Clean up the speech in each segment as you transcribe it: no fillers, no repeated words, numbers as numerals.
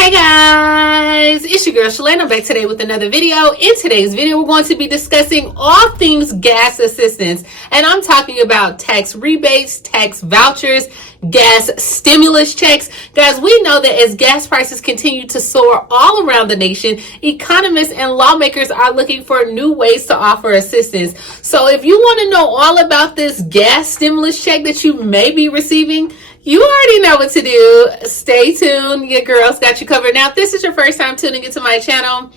Hey guys, it's your girl Shalae. I'm back today with another video. In today's video, we're going to be discussing all things gas assistance. And I'm talking about tax rebates, tax vouchers, gas stimulus checks. Guys, we know that as gas prices continue to soar all around the nation, economists and lawmakers are looking for new ways to offer assistance. So if you want to know all about this gas stimulus check that you may be receiving, you already know what to do. Stay tuned. Your girl's got you covered. Now, if this is your first time tuning into my channel,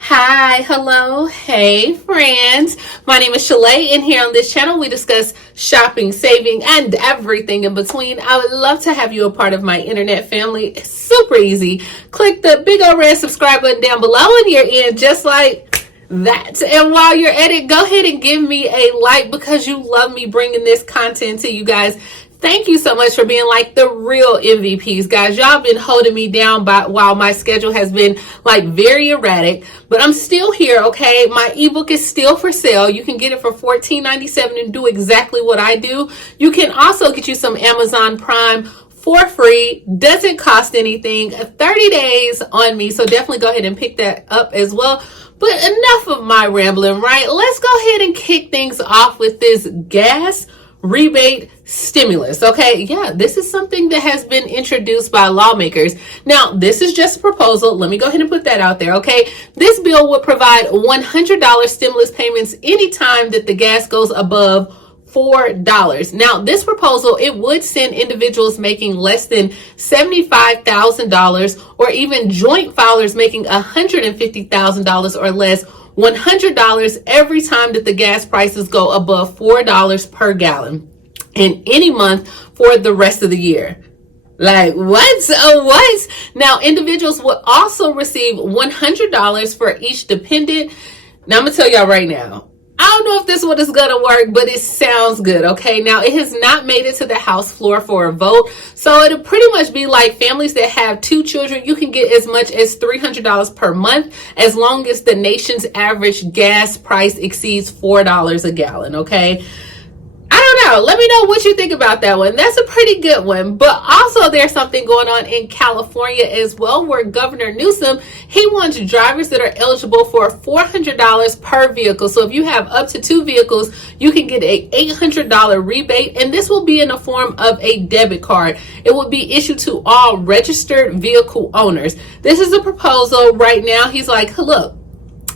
hi, hello, hey friends. My name is Shalae, and here on this channel, we discuss shopping, saving, and everything in between. I would love to have you a part of my internet family. It's super easy. Click the big old red subscribe button down below, and you're in just like that. And while you're at it, go ahead and give me a like because you love me bringing this content to you guys. Thank you so much for being like the real MVPs, guys. Y'all been holding me down while my schedule has been like very erratic, but I'm still here, okay? My ebook is still for sale. You can get it for $14.97 and do exactly what I do. You can also get you some Amazon Prime for free. Doesn't cost anything. 30 days on me, so definitely go ahead and pick that up as well. But enough of my rambling, right? Let's go ahead and kick things off with this gas rebate stimulus. Okay, yeah, this is something that has been introduced by lawmakers. Now, this is just a proposal. Let me go ahead and put that out there. Okay, this bill would provide $100 stimulus payments anytime that the gas goes above $4. Now, this proposal, it would send individuals making less than $75,000 or even joint filers making $150,000 or less $100 every time that the gas prices go above $4 per gallon in any month for the rest of the year. Like, what? What? Now, individuals will also receive $100 for each dependent. Now, I'm going to tell y'all right now, I don't know if this one is going to work, but it sounds good, okay? Now, it has not made it to the House floor for a vote, so it'll pretty much be like families that have 2 children. You can get as much as $300 per month as long as the nation's average gas price exceeds $4 a gallon, okay? I don't know. Let me know what you think about that one. That's a pretty good one. But also there's something going on in California as well, where Governor Newsom, he wants drivers that are eligible for $400 per vehicle. So if you have up to 2 vehicles, you can get a $800 rebate, and this will be in the form of a debit card. It will be issued to all registered vehicle owners. This is a proposal right now. He's like, look,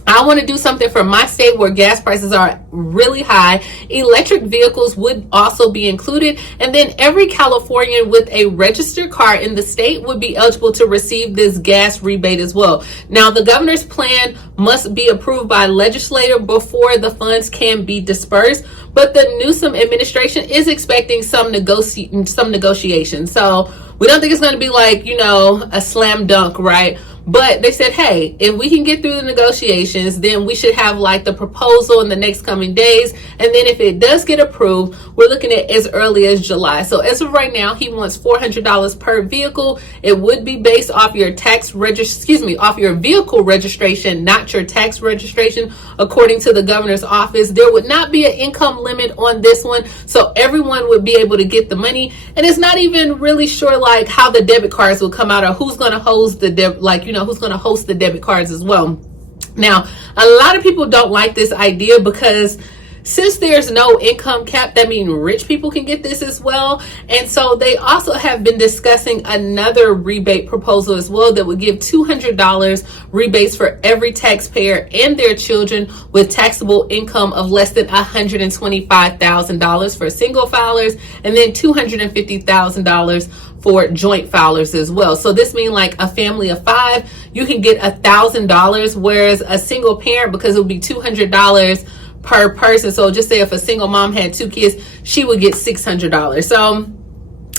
I want to do something for my state where gas prices are really high. Electric vehicles would also be included. And then every Californian with a registered car in the state would be eligible to receive this gas rebate as well. Now, the governor's plan must be approved by legislature before the funds can be dispersed. But the Newsom administration is expecting some negotiation. So we don't think it's going to be like, you know, a slam dunk, right? But they said, hey, if we can get through the negotiations, then we should have like the proposal in the next coming days. And then if it does get approved, we're looking at as early as July. So as of right now, he wants $400 per vehicle. It would be based off your off your vehicle registration, not your tax registration. According to the governor's office, there would not be an income limit on this one. So everyone would be able to get the money. And it's not even really sure like how the debit cards will come out or who's going to host the who's going to host the debit cards as well. Now, a lot of people don't like this idea because since there's no income cap, that means rich people can get this as well. And so they also have been discussing another rebate proposal as well that would give $200 rebates for every taxpayer and their children with taxable income of less than $125,000 for single filers, and then $250,000 for joint filers as well. So this means like a family of 5, you can get $1,000, whereas a single parent, because it would be $200 per person. So just say if a single mom had 2 kids, she would get $600. So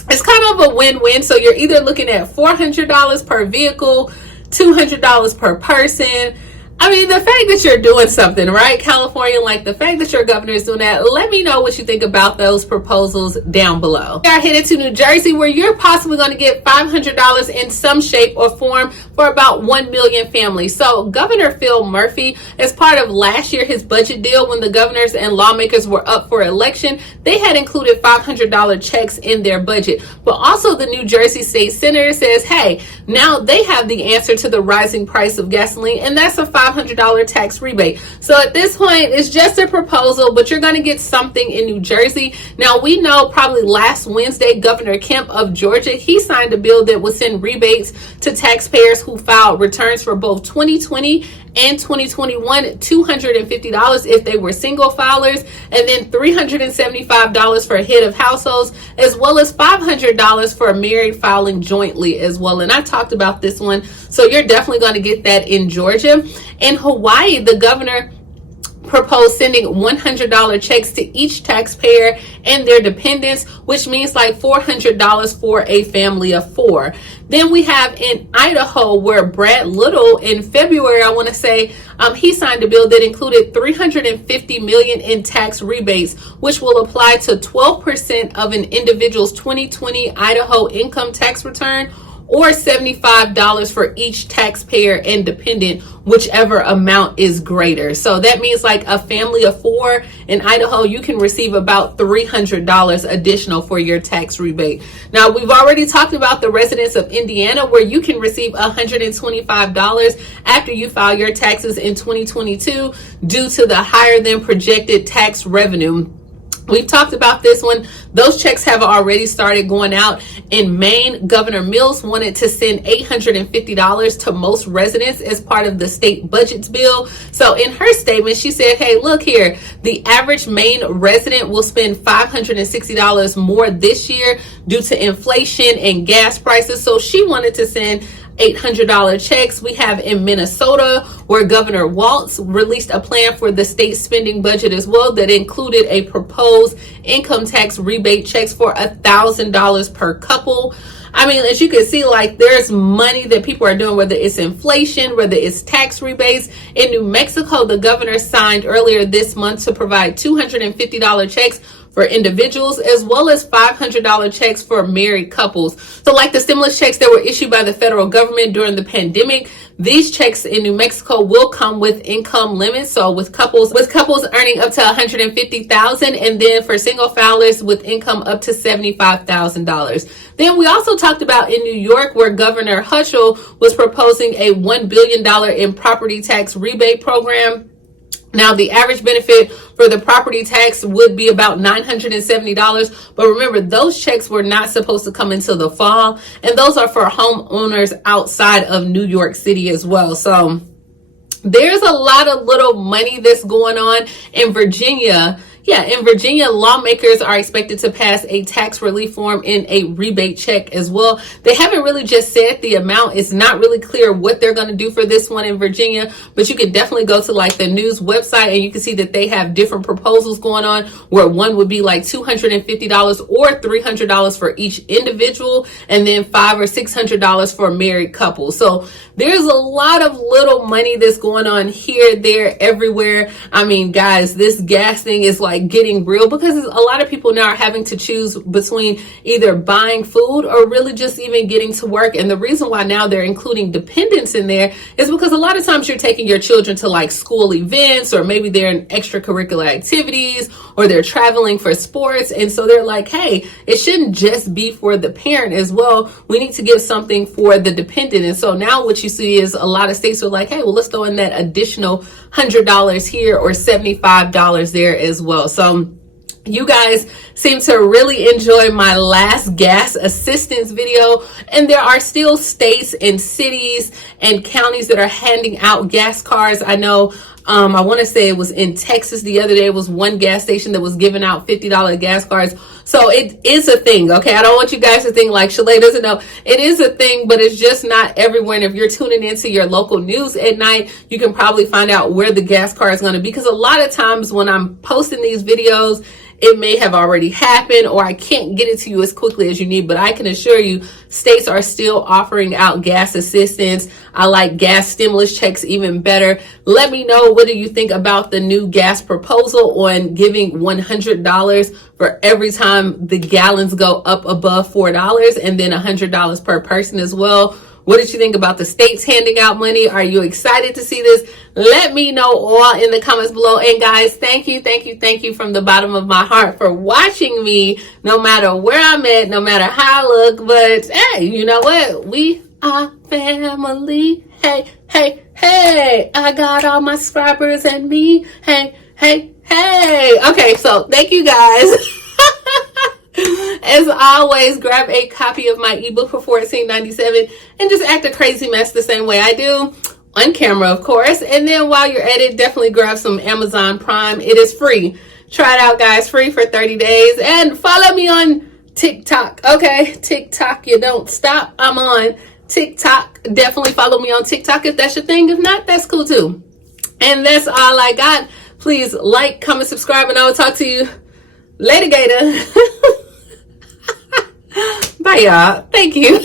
it's kind of a win-win. So you're either looking at $400 per vehicle, $200 per person. I mean, the fact that you're doing something, right, California, like the fact that your governor is doing that, let me know what you think about those proposals down below. We are headed to New Jersey, where you're possibly going to get $500 in some shape or form for about 1 million families. So Governor Phil Murphy, as part of last year, his budget deal, when the governors and lawmakers were up for election, they had included $500 checks in their budget. But also the New Jersey State Senator says, hey, now they have the answer to the rising price of gasoline, and that's a $500 tax rebate. So at this point, it's just a proposal, but you're going to get something in New Jersey. Now, we know probably last Wednesday, Governor Kemp of Georgia, he signed a bill that would send rebates to taxpayers who filed returns for both 2020 and 2021, $250 if they were single filers, and then $375 for head of households, as well as $500 for married filing jointly as well. And I talked about this one, so you're definitely going to get that in Georgia. In Hawaii, the governor proposed sending $100 checks to each taxpayer and their dependents, which means like $400 for a family of 4. Then we have in Idaho, where Brad Little in February, I want to say, he signed a bill that included $350 million in tax rebates, which will apply to 12% of an individual's 2020 Idaho income tax return, or $75 for each taxpayer and dependent, whichever amount is greater. So that means like a family of 4 in Idaho, you can receive about $300 additional for your tax rebate. Now, we've already talked about the residents of Indiana, where you can receive $125 after you file your taxes in 2022 due to the higher than projected tax revenue. We've talked about this one. Those checks have already started going out. In Maine, Governor Mills wanted to send $850 to most residents as part of the state budgets bill. So in her statement, she said, hey, look here, the average Maine resident will spend $560 more this year due to inflation and gas prices. So she wanted to send $800 checks. We have in Minnesota, where Governor Walz released a plan for the state spending budget as well that included a proposed income tax rebate checks for $1,000 per couple. I mean, as you can see, like there's money that people are doing, whether it's inflation, whether it's tax rebates. In New Mexico, the governor signed earlier this month to provide $250 checks for individuals, as well as $500 checks for married couples. So like the stimulus checks that were issued by the federal government during the pandemic, these checks in New Mexico will come with income limits. So with couples earning up to $150,000, and then for single filers with income up to $75,000. Then we also talked about in New York, where Governor Hochul was proposing a $1 billion in property tax rebate program. Now, the average benefit for the property tax would be about $970. But remember, those checks were not supposed to come until the fall. And those are for homeowners outside of New York City as well. So there's a lot of little money that's going on in Virginia. Yeah, in Virginia, lawmakers are expected to pass a tax relief form in a rebate check as well. They haven't really just said the amount. It's not really clear what they're going to do for this one in Virginia, but you can definitely go to like the news website and you can see that they have different proposals going on, where one would be like $250 or $300 for each individual, and then $500 or $600 for married couples. So there's a lot of little money that's going on here, there, everywhere. I mean, guys, this gas thing is like getting real, because a lot of people now are having to choose between either buying food or really just even getting to work. And the reason why now they're including dependents in there is because a lot of times you're taking your children to like school events, or maybe they're in extracurricular activities, or they're traveling for sports. And so they're like, hey, it shouldn't just be for the parent as well. We need to give something for the dependent. And so now what you see is a lot of states are like, hey, well, let's throw in that additional $100 here or $75 there as well. So you guys seem to really enjoy my last gas assistance video, and there are still states and cities and counties that are handing out gas cards. I know I want to say it was in Texas the other day, was one gas station that was giving out $50 gas cards. So it is a thing, okay? I don't want you guys to think like Shalae doesn't know. It is a thing, but it's just not everywhere. And if you're tuning into your local news at night, you can probably find out where the gas card is going to be, because a lot of times when I'm posting these videos, it may have already happened, or I can't get it to you as quickly as you need, but I can assure you states are still offering out gas assistance. I like gas stimulus checks even better. Let me know, what do you think about the new gas proposal on giving $100 for every time the gallons go up above $4, and then $100 per person as well? What did you think about the states handing out money? Are you excited to see this? Let me know all in the comments below. And guys, thank you from the bottom of my heart for watching me, no matter where I'm at, no matter how I look. But hey, you know what? We are family. Hey, hey, hey. I got all my subscribers and me. Hey, hey, hey. Okay, so thank you guys. As always, grab a copy of my ebook for $14.97 and just act a crazy mess the same way I do, on camera, of course. And then while you're at it, definitely grab some Amazon Prime. It is free. Try it out, guys. Free for 30 days. And follow me on TikTok. Okay, TikTok, you don't stop. I'm on TikTok. Definitely follow me on TikTok if that's your thing. If not, that's cool too. And that's all I got. Please like, comment, subscribe, and I will talk to you later, Gator. Bye, y'all. Thank you.